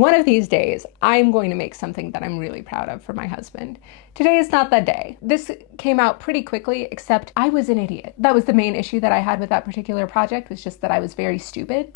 One of these days, I'm going to make something that I'm really proud of for my husband. Today is not that day. This came out pretty quickly, except I was an idiot. That was the main issue that I had with that particular project, was just that I was very stupid.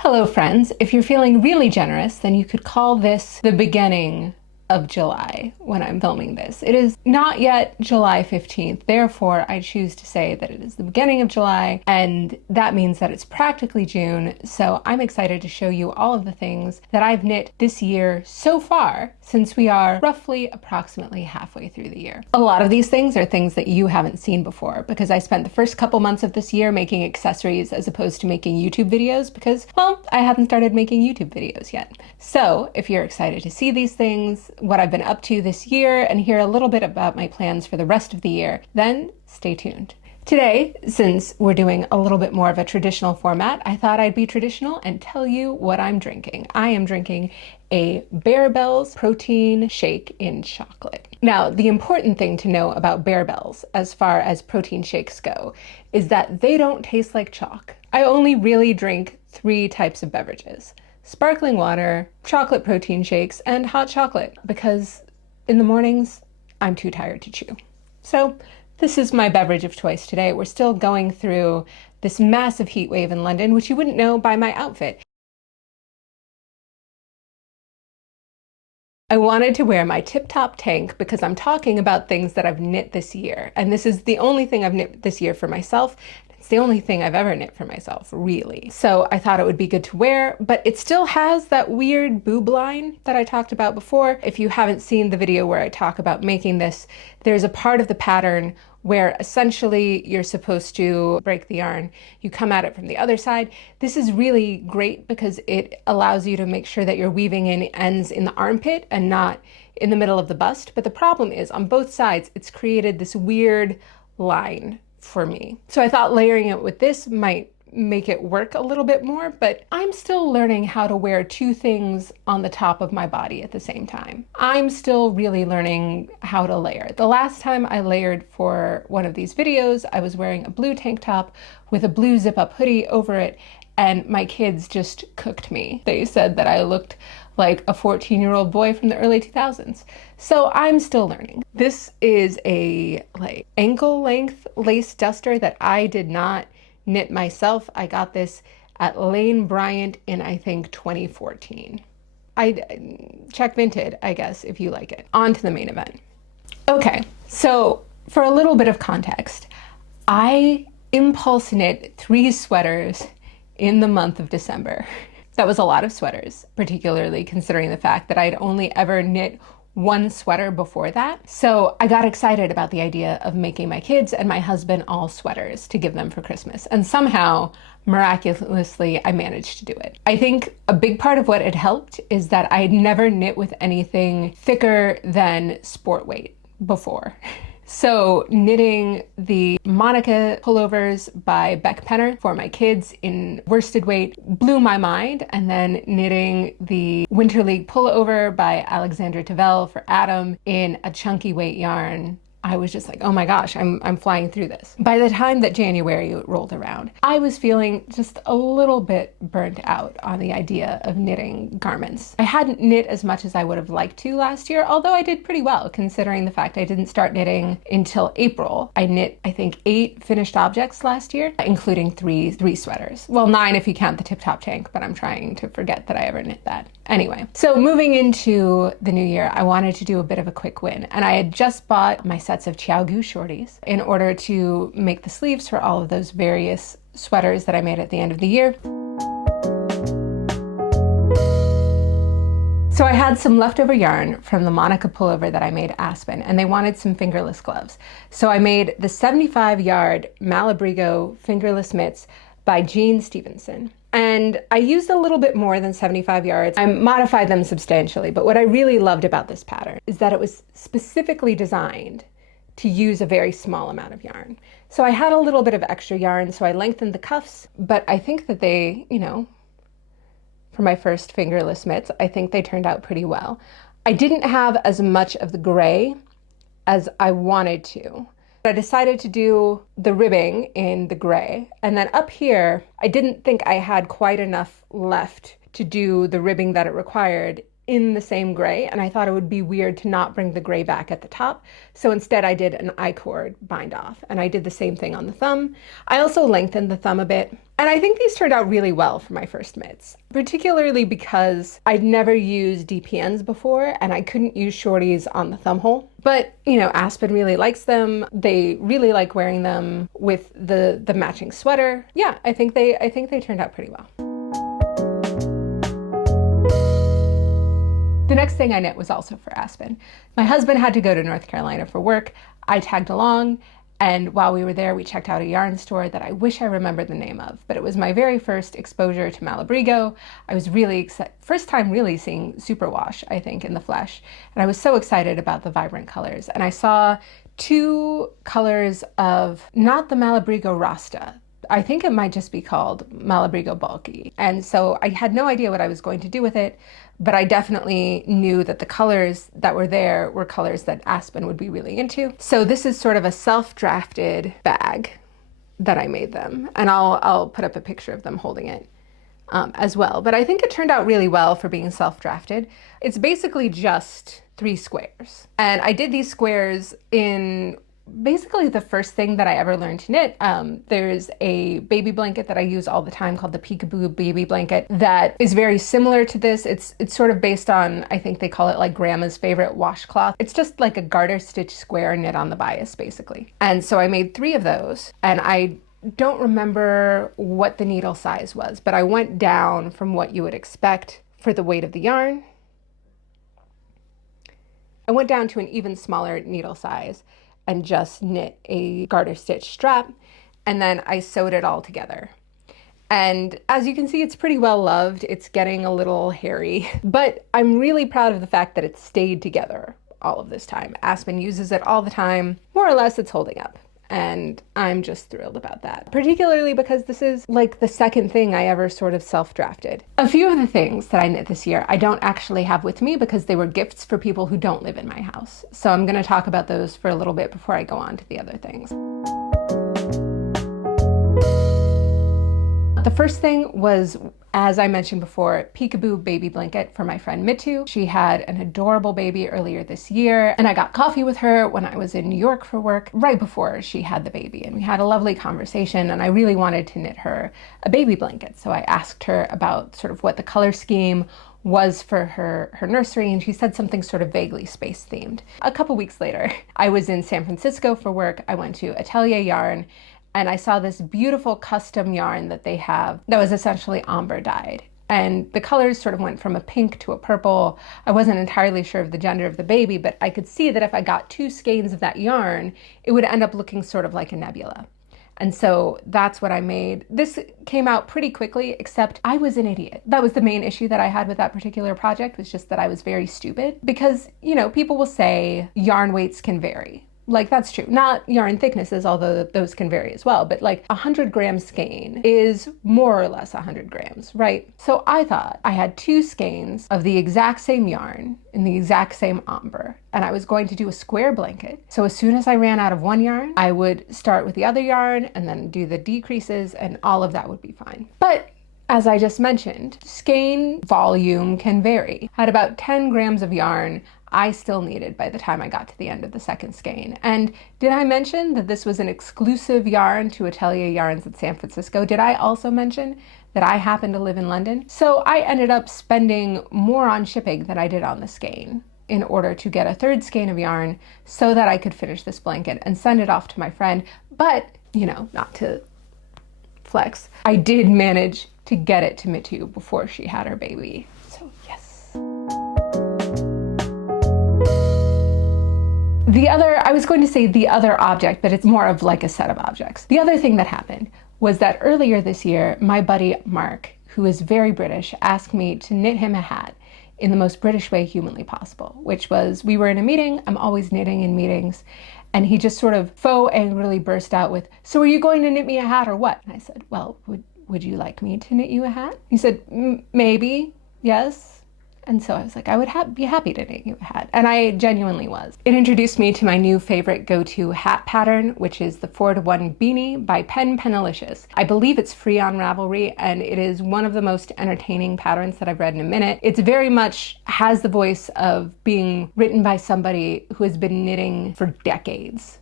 Hello friends, if you're feeling really generous, then you could call this the beginning of July when I'm filming this. It is not yet July 15th, therefore I choose to say that it is the beginning of July, and that means that it's practically June, so I'm excited to show you all of the things that I've knit this year so far, since we are roughly approximately halfway through the year. A lot of these things are things that you haven't seen before, because I spent the first couple months of this year making accessories as opposed to making YouTube videos because, well, I hadn't started making YouTube videos yet. So if you're excited to see these things, what I've been up to this year, and hear a little bit about my plans for the rest of the year, then stay tuned. Today, since we're doing a little bit more of a traditional format, I thought I'd be traditional and tell you what I'm drinking. I am drinking a Bear Bells protein shake in chocolate. Now, the important thing to know about Bear Bells as far as protein shakes go is that they don't taste like chalk. I only really drink 3 types of beverages: sparkling water, chocolate protein shakes, and hot chocolate, because in the mornings, I'm too tired to chew. So this is my beverage of choice today. We're still going through this massive heat wave in London, which you wouldn't know by my outfit. I wanted to wear my tip-top tank because I'm talking about things that I've knit this year. And this is the only thing I've knit this year for myself. It's the only thing I've ever knit for myself, really. So I thought it would be good to wear, but it still has that weird boob line that I talked about before. If you haven't seen the video where I talk about making this, there's a part of the pattern where essentially you're supposed to break the yarn. You come at it from the other side. This is really great because it allows you to make sure that you're weaving in ends in the armpit and not in the middle of the bust. But the problem is on both sides, it's created this weird line for me. So I thought layering it with this might make it work a little bit more, but I'm still learning how to wear 2 things on the top of my body at the same time. I'm still really learning how to layer. The last time I layered for one of these videos, I was wearing a blue tank top with a blue zip-up hoodie over it, and my kids just cooked me. They said that I looked like a 14-year-old boy from the early 2000s. So I'm still learning. This is a ankle length lace duster that I did not knit myself. I got this at Lane Bryant in, I think, 2014. I check Vinted, I guess, if you like it. On to the main event. Okay, so for a little bit of context, I impulse knit 3 sweaters in the month of December. That was a lot of sweaters, particularly considering the fact that I'd only ever knit 1 sweater before that. So I got excited about the idea of making my kids and my husband all sweaters to give them for Christmas. And somehow, miraculously, I managed to do it. I think a big part of what had helped is that I'd never knit with anything thicker than sport weight before. So knitting the Monica pullovers by Beck Penner for my kids in worsted weight blew my mind, and then knitting the Winter League pullover by Alexandra Tavel for Adam in a chunky weight yarn, I was just like, oh my gosh, I'm flying through this. By the time that January rolled around, I was feeling just a little bit burnt out on the idea of knitting garments. I hadn't knit as much as I would have liked to last year, although I did pretty well considering the fact I didn't start knitting until April. I knit, I think, 8 finished objects last year, including three sweaters. Well, 9 if you count the tip-top tank, but I'm trying to forget that I ever knit that. Anyway, so moving into the new year, I wanted to do a bit of a quick win, and I had just bought my sets of Chiaogu shorties in order to make the sleeves for all of those various sweaters that I made at the end of the year. So I had some leftover yarn from the Monica pullover that I made Aspen, and they wanted some fingerless gloves. So I made the 75-yard Malabrigo fingerless mitts by Jean Stevenson. And I used a little bit more than 75 yards. I modified them substantially, but what I really loved about this pattern is that it was specifically designed to use a very small amount of yarn. So I had a little bit of extra yarn, so I lengthened the cuffs, but I think that they, for my first fingerless mitts, I think they turned out pretty well. I didn't have as much of the gray as I wanted to. I decided to do the ribbing in the gray. And then up here, I didn't think I had quite enough left to do the ribbing that it required in the same gray, and I thought it would be weird to not bring the gray back at the top. So instead I did an I-cord bind off, and I did the same thing on the thumb. I also lengthened the thumb a bit, and I think these turned out really well for my first mitts, particularly because I'd never used DPNs before and I couldn't use shorties on the thumb hole. But, you know, Aspen really likes them. They really like wearing them with the matching sweater. Yeah, I think they turned out pretty well. The next thing I knit was also for Aspen. My husband had to go to North Carolina for work. I tagged along, and while we were there, we checked out a yarn store that I wish I remembered the name of, but it was my very first exposure to Malabrigo. I was really excited, first time really seeing superwash, I think, in the flesh, and I was so excited about the vibrant colors. And I saw two colors of, not the Malabrigo Rasta, I think it might just be called Malabrigo Bulky. And so I had no idea what I was going to do with it, but I definitely knew that the colors that were there were colors that Aspen would be really into. So this is sort of a self-drafted bag that I made them, and I'll put up a picture of them holding it as well. But I think it turned out really well for being self-drafted. It's basically just 3 squares. And I did these squares in basically the first thing that I ever learned to knit. There's a baby blanket that I use all the time called the Peekaboo baby blanket that is very similar to this. It's sort of based on, I think they call it like grandma's favorite washcloth. It's just like a garter stitch square knit on the bias basically. And so I made 3 of those, and I don't remember what the needle size was, but I went down from what you would expect for the weight of the yarn. I went down to an even smaller needle size and just knit a garter stitch strap, and then I sewed it all together. And as you can see, it's pretty well loved. It's getting a little hairy, but I'm really proud of the fact that it stayed together all of this time. Aspen uses it all the time. More or less, it's holding up, and I'm just thrilled about that, particularly because this is like the second thing I ever sort of self-drafted. A few of the things that I knit this year I don't actually have with me because they were gifts for people who don't live in my house. So I'm going to talk about those for a little bit before I go on to the other things. The first thing was, as I mentioned before, Peekaboo baby blanket for my friend Mitu. She had an adorable baby earlier this year, and I got coffee with her when I was in New York for work right before she had the baby, and we had a lovely conversation, and I really wanted to knit her a baby blanket. So I asked her about sort of what the color scheme was for her nursery, and she said something sort of vaguely space themed. A couple weeks later, I was in San Francisco for work. I went to Atelier Yarn, and I saw this beautiful custom yarn that they have that was essentially ombre dyed. And the colors sort of went from a pink to a purple. I wasn't entirely sure of the gender of the baby, but I could see that if I got 2 skeins of that yarn, it would end up looking sort of like a nebula. And so that's what I made. This came out pretty quickly, except I was an idiot. That was the main issue that I had with that particular project, was just that I was very stupid. Because, you know, people will say yarn weights can vary. Like, that's true. Not yarn thicknesses, although those can vary as well, but like 100-gram skein is more or less 100 grams, right? So I thought I had 2 skeins of the exact same yarn in the exact same ombre, and I was going to do a square blanket. So as soon as I ran out of one yarn, I would start with the other yarn and then do the decreases, and all of that would be fine. But as I just mentioned, skein volume can vary. At about 10 grams of yarn, I still needed by the time I got to the end of the second skein. And did I mention that this was an exclusive yarn to Atelier Yarns in San Francisco? Did I also mention that I happen to live in London? So I ended up spending more on shipping than I did on the skein in order to get a 3rd skein of yarn so that I could finish this blanket and send it off to my friend. But, you know, not to flex, I did manage to get it to Mitu before she had her baby. So yes. I was going to say the other object, but it's more of like a set of objects. The other thing that happened was that earlier this year, my buddy Mark, who is very British, asked me to knit him a hat in the most British way humanly possible, which was, we were in a meeting, I'm always knitting in meetings, and he just sort of faux angrily burst out with, "So are you going to knit me a hat or what?" And I said, "Well, would you like me to knit you a hat?" He said, "Maybe, yes." And so I was like, I would be happy to knit you a hat. And I genuinely was. It introduced me to my new favorite go-to hat pattern, which is the 4-to-1 Beanie by Penalicious. I believe it's free on Ravelry, and it is one of the most entertaining patterns that I've read in a minute. It's very much has the voice of being written by somebody who has been knitting for decades.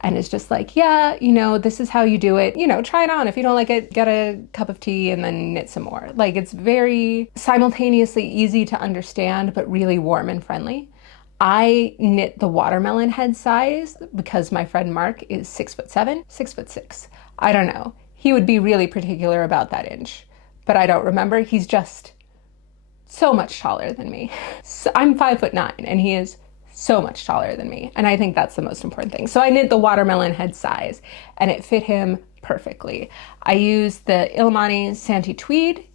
And it's just like, yeah, you know, this is how you do it. You know, try it on. If you don't like it, get a cup of tea and then knit some more. Like, it's very simultaneously easy to understand, but really warm and friendly. I knit the watermelon head size because my friend Mark is 6'7", 6'6". I don't know. He would be really particular about that inch, but I don't remember. He's just so much taller than me. So I'm 5'9", and he is so much taller than me. And I think that's the most important thing. So I knit the watermelon head size and it fit him perfectly. I used the Ilmani Santee tweed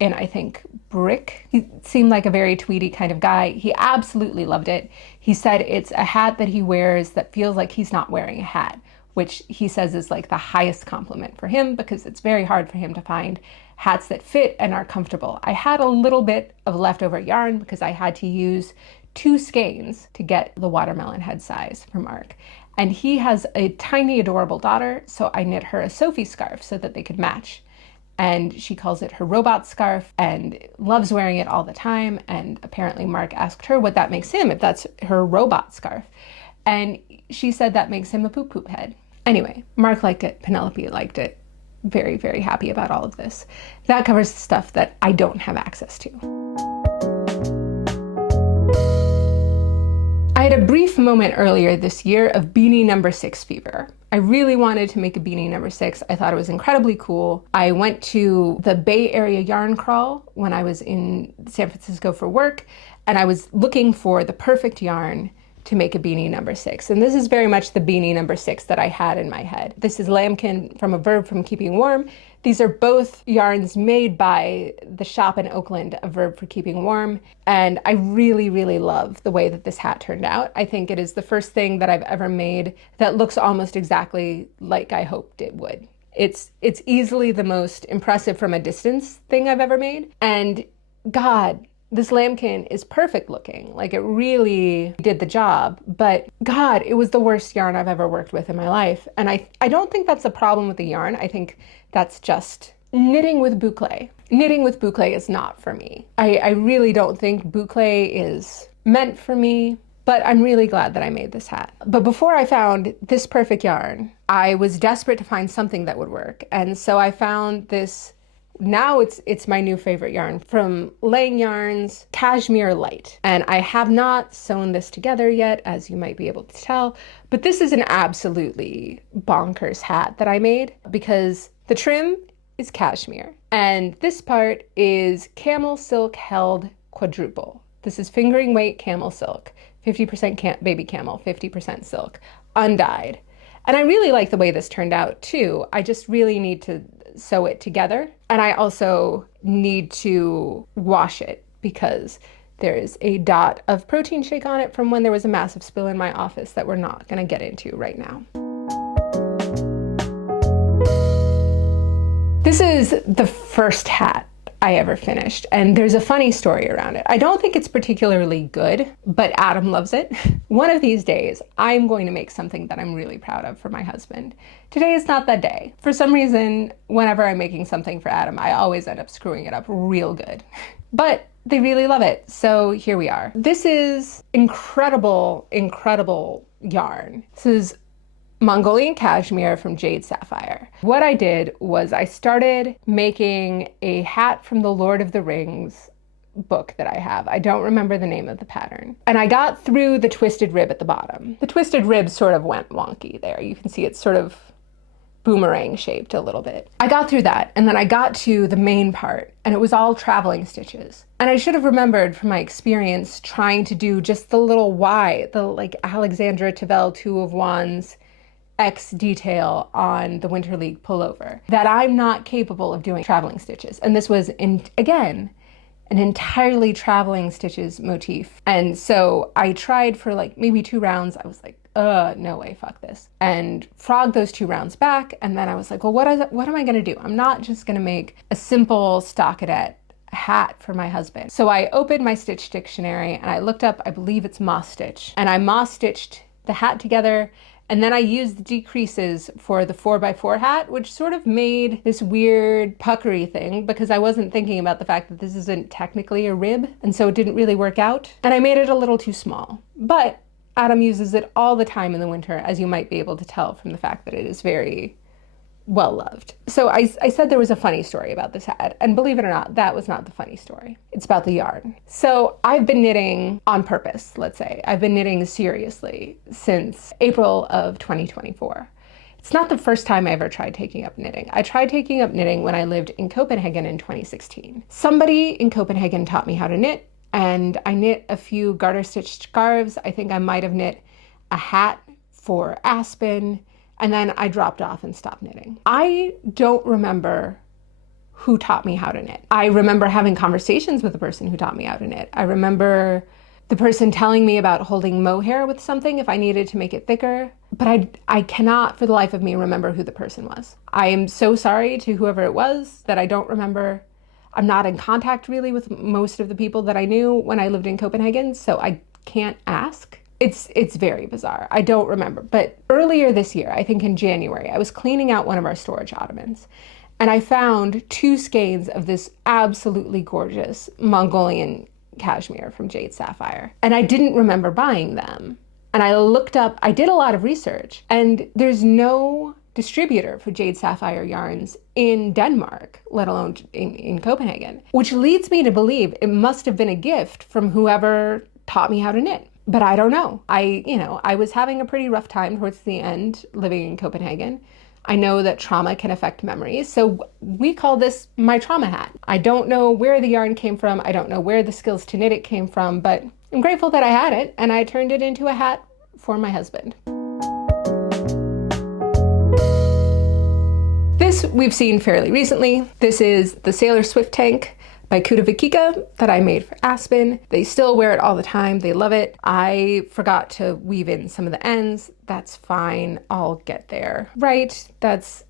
in, I think, brick. He seemed like a very tweedy kind of guy. He absolutely loved it. He said it's a hat that he wears that feels like he's not wearing a hat, which he says is like the highest compliment for him because it's very hard for him to find hats that fit and are comfortable. I had a little bit of leftover yarn because I had to use 2 skeins to get the watermelon head size for Mark. And he has a tiny, adorable daughter, so I knit her a Sophie scarf so that they could match. And she calls it her robot scarf and loves wearing it all the time. And apparently Mark asked her what that makes him, if that's her robot scarf. And she said that makes him a poop poop head. Anyway, Mark liked it, Penelope liked it. Very, very happy about all of this. That covers the stuff that I don't have access to. I had a brief moment earlier this year of beanie number 6 fever. I really wanted to make a beanie number 6. I thought it was incredibly cool. I went to the Bay Area yarn crawl when I was in San Francisco for work, and I was looking for the perfect yarn to make a beanie number 6. And this is very much the beanie number 6 that I had in my head. This is lambkin from A Verb from Keeping Warm. These are both yarns made by the shop in Oakland, A Verb for Keeping Warm. And I really, really love the way that this hat turned out. I think it is the first thing that I've ever made that looks almost exactly like I hoped it would. It's easily the most impressive from a distance thing I've ever made. And God, this lambkin is perfect looking. Like, it really did the job, but God, it was the worst yarn I've ever worked with in my life. And I don't think that's a problem with the yarn. I think that's just knitting with boucle. Knitting with boucle is not for me. I really don't think boucle is meant for me, but I'm really glad that I made this hat. But before I found this perfect yarn, I was desperate to find something that would work. And so I found this. Now it's my new favorite yarn from Laying Yarns, Cashmere Light. And I have not sewn this together yet, as you might be able to tell, but this is an absolutely bonkers hat that I made because the trim is cashmere and this part is camel silk held quadruple. This is fingering weight camel silk, 50% baby camel, 50% silk, undyed. And I really like the way this turned out too. I just really need to sew it together. And I also need to wash it because there is a dot of protein shake on it from when there was a massive spill in my office that we're not going to get into right now. This is the first hat I ever finished, and there's a funny story around it. I don't think it's particularly good, but Adam loves it. One of these days, I'm going to make something that I'm really proud of for my husband. Today is not that day. For some reason, whenever I'm making something for Adam, I always end up screwing it up real good. But they really love it, so here we are. This is incredible, incredible yarn. This is Mongolian cashmere from Jade Sapphire. What I did was I started making a hat from the Lord of the Rings book that I have. I don't remember the name of the pattern. And I got through the twisted rib at the bottom. The twisted rib sort of went wonky there. You can see it's sort of boomerang shaped a little bit. I got through that, and then I got to the main part, and it was all traveling stitches. And I should have remembered from my experience trying to do just the little Y, the like Alexandra Tavel Two of Wands X detail on the Winter League pullover, that I'm not capable of doing traveling stitches. And this was, again, an entirely traveling stitches motif. And so I tried for like maybe 2 rounds. I was like, no way, fuck this. And frogged those 2 rounds back. And then I was like, well, what am I gonna do? I'm not just gonna make a simple stockinette a hat for my husband. So I opened my stitch dictionary and I looked up, I believe it's moss stitch, and I moss stitched the hat together. And then I used the decreases for the 4x4 hat, which sort of made this weird puckery thing because I wasn't thinking about the fact that this isn't technically a rib, and so it didn't really work out. And I made it a little too small. But Adam uses it all the time in the winter, as you might be able to tell from the fact that it is very well loved. So I said there was a funny story about this hat, and believe it or not, that was not the funny story. It's about the yarn. So I've been knitting on purpose, let's say. I've been knitting seriously since April of 2024. It's not the first time I ever tried taking up knitting. I tried taking up knitting when I lived in Copenhagen in 2016. Somebody in Copenhagen taught me how to knit, and I knit a few garter stitched scarves. I think I might have knit a hat for Aspen, and then I dropped off and stopped knitting. I don't remember who taught me how to knit. I remember having conversations with the person who taught me how to knit. I remember the person telling me about holding mohair with something if I needed to make it thicker, but I cannot for the life of me remember who the person was. I am so sorry to whoever it was that I don't remember. I'm not in contact really with most of the people that I knew when I lived in Copenhagen, so I can't ask. It's very bizarre. I don't remember. But earlier this year, I think in January, I was cleaning out one of our storage ottomans, and I found 2 skeins of this absolutely gorgeous Mongolian cashmere from Jade Sapphire. And I didn't remember buying them. And I looked up, I did a lot of research, and there's no distributor for Jade Sapphire yarns in Denmark, let alone in Copenhagen, which leads me to believe it must have been a gift from whoever taught me how to knit. But I don't know. I was having a pretty rough time towards the end living in Copenhagen. I know that trauma can affect memories, so we call this my trauma hat. I don't know where the yarn came from. I don't know where the skills to knit it came from, but I'm grateful that I had it, and I turned it into a hat for my husband. This we've seen fairly recently. This is the Sailor Swift tank by Kuda Vikika that I made for Aspen. They still wear it all the time. They love it. I forgot to weave in some of the ends. That's fine. I'll get there. Right?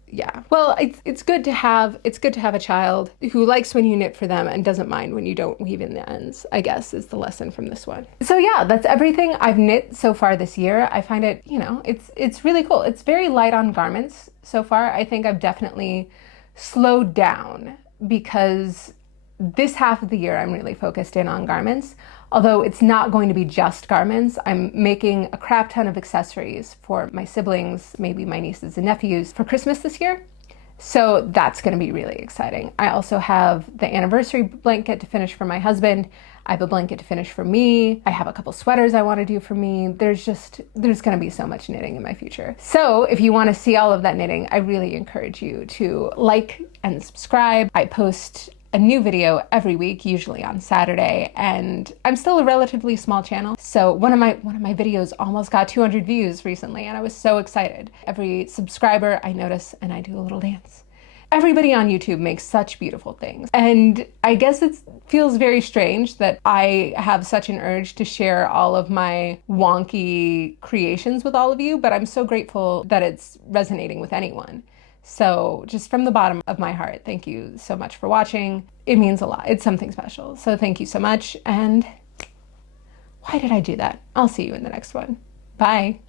Yeah. Well, it's good to have a child who likes when you knit for them and doesn't mind when you don't weave in the ends, I guess is the lesson from this one. So yeah, that's everything I've knit so far this year. I find it, it's really cool. It's very light on garments so far. I think I've definitely slowed down because this half of the year, I'm really focused in on garments, although it's not going to be just garments. I'm making a crap ton of accessories for my siblings, maybe my nieces and nephews for Christmas this year. So that's going to be really exciting. I also have the anniversary blanket to finish for my husband. I have a blanket to finish for me. I have a couple sweaters I want to do for me. There's going to be so much knitting in my future. So if you want to see all of that knitting, I really encourage you to like and subscribe. I post a new video every week, usually on Saturday, and I'm still a relatively small channel. So one of my videos almost got 200 views recently, and I was so excited. Every subscriber I notice and I do a little dance. Everybody on YouTube makes such beautiful things. And I guess it feels very strange that I have such an urge to share all of my wonky creations with all of you, but I'm so grateful that it's resonating with anyone. So just from the bottom of my heart, thank you so much for watching. It means a lot. It's something special. So thank you so much. And why did I do that? I'll see you in the next one. Bye.